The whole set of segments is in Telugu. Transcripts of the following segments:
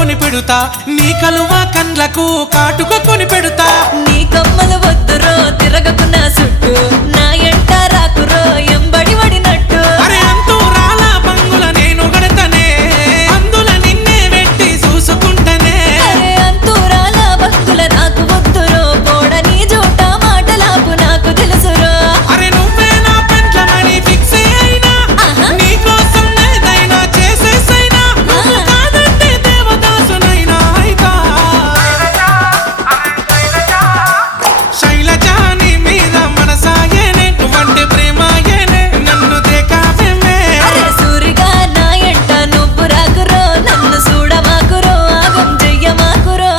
కొని పెడుతా నీ కలువ కండ్లకు కాటుక కొని పెడుతా నీ కమ్మలు వద్దురో తిరగకు నా చుట్టూ నా ఎంట రాకురో ఎంబడి పడినట్టు అరే అంటూ రాల బంగుల నేను గడతనే అందుల నిన్నే వెట్టి చూసుకుంటనే అరే అంతూరాల భక్తుల నాకు వద్దురో పోడ నీ జోట మాటలాపు నాకు తెలుసురో అరే నువ్వే నా పెంట్లమని ఫిక్స్ అయినా నీకోసం ఏదైనా చేసేసైనా నువ్వు కాదంటే దేవదాసునైనా అయితా శైలజ నీ మీద మనసాయేనే నువ్వంటే ప్రేమాయేనే నన్ను దేకావేమే అరే సూరిగా నా ఎంట నువ్వు రాకురో నన్ను చూడమాకురో ఆగం చెయ్యమాకురో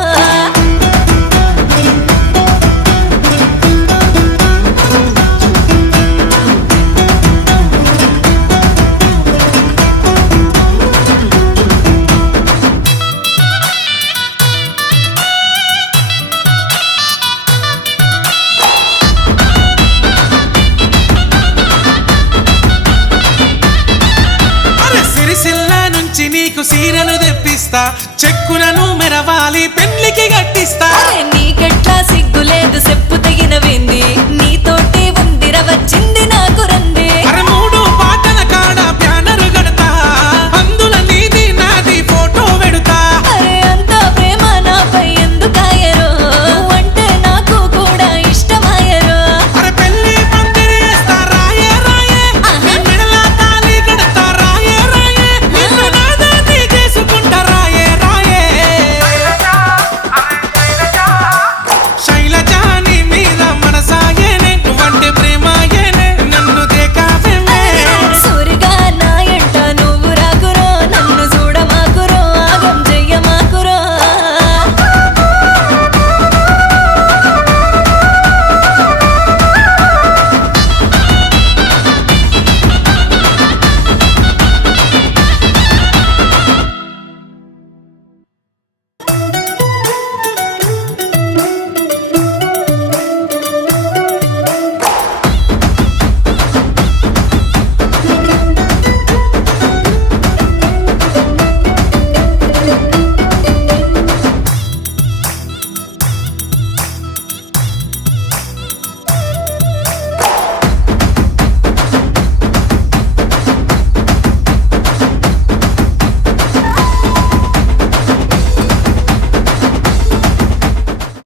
అరే సిరిసిల్ల నుంచి నీకు సీరలు తెప్పిస్తా చెక్కులను మెరవాలి పెళ్లికి గట్టిస్తా అరే నీకెట్లా సిగ్గులేదు చెప్పు తగిన వింది నీతోటి ఉందిర వచ్చింది నా